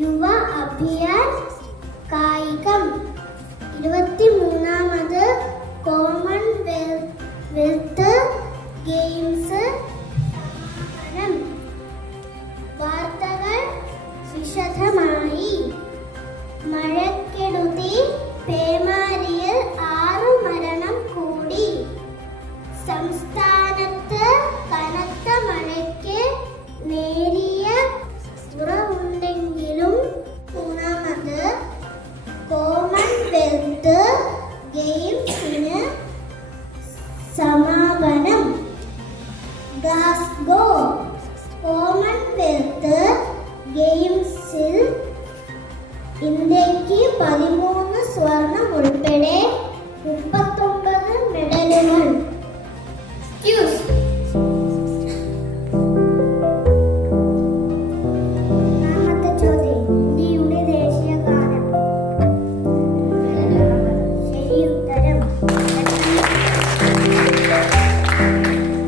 യുവ അഭിയാൻ കായികം 23ാമത് Commonwealth games വാർത്തകൾ വിശദമായി. മഴക്കെടുതി, പേമാരിയിൽ 6 മരണം കൂടി. സംസ്ഥാനത്ത് കനത്ത മഴയ്ക്ക് നേരിയ കുറവുണ്ടെങ്കിലും 3ാമത് കോമൺവെൽത്ത് ഗെയിംസിന് സമാപനം. ഗ്ലാസ്ഗോ കോമൺവെൽത്ത് ഗെയിംസിൽ ഇന്ത്യക്ക് 13 സ്വർണം ഉൾപ്പെടെ 39 മെഡലുകൾ. ഒന്നാമത്തെ ചോദ്യം, ഇന്ത്യയുടെ ദേശീയ ഗാനം. ശരി ഉത്തരം.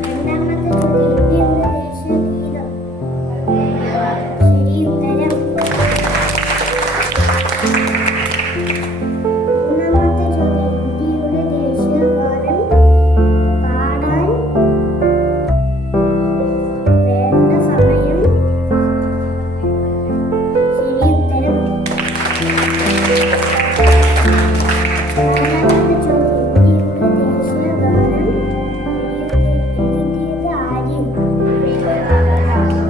രണ്ടാമത്തെ ചോദ്യം, ഇന്ത്യയുടെ ദേശീയ ഗീതം. ശരി ഉത്തരം. മൂന്നാമത്തെ ചോദ്യം, ഇന്ത്യയുടെ ദേശീയ ഗാനം പാടാൻ വേണ്ട സമയം. ശരി ഉത്തരം. നാലാമത്തെ ചോദ്യം, ഇന്ത്യയുടെ ദേശീയ ഗാനം എഴുതിയത് ആര്?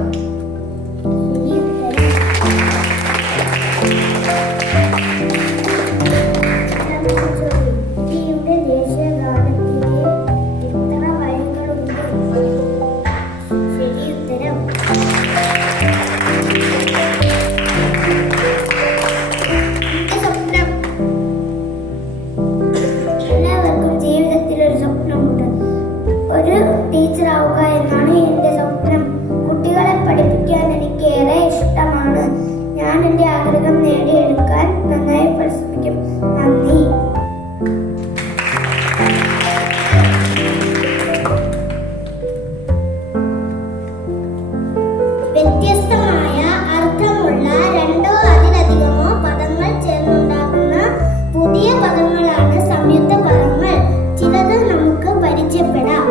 ശരി ഉത്തരം. അഞ്ചാമത്തെ ചോദ്യം, ഇന്ത്യയുടെ ദേശീയ ഗാനത്തിന് എത്ര വരികളുണ്ട്? ശരി ഉത്തരം. എന്റെ സ്വപ്നം. എല്ലാവർക്കും ജീവിതത്തിൽ ഒരു സ്വപ്നമുണ്ട്. ഒരു ടീച്ചർ ആവുക എന്നാണ് എന്റെ സ്വപ്നം. കുട്ടികളെ പഠിപ്പിക്കാൻ എനിക്ക് ഏറെ ഇഷ്ടമാണ്. ഞാൻ എന്റെ ആഗ്രഹം നേടിയെടുക്കാൻ നന്നായി പരിശ്രമിക്കും. നന്ദി. വ്യത്യസ്തമായ അർത്ഥമുള്ള 2ഓ അതിലധികമോ പദങ്ങൾ ചേർന്നുണ്ടാകുന്ന പുതിയ പദങ്ങളാണ് സംയുക്ത പദങ്ങൾ. ചിലത് നമുക്ക് പരിചയപ്പെടാം.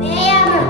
വ്യായാമം.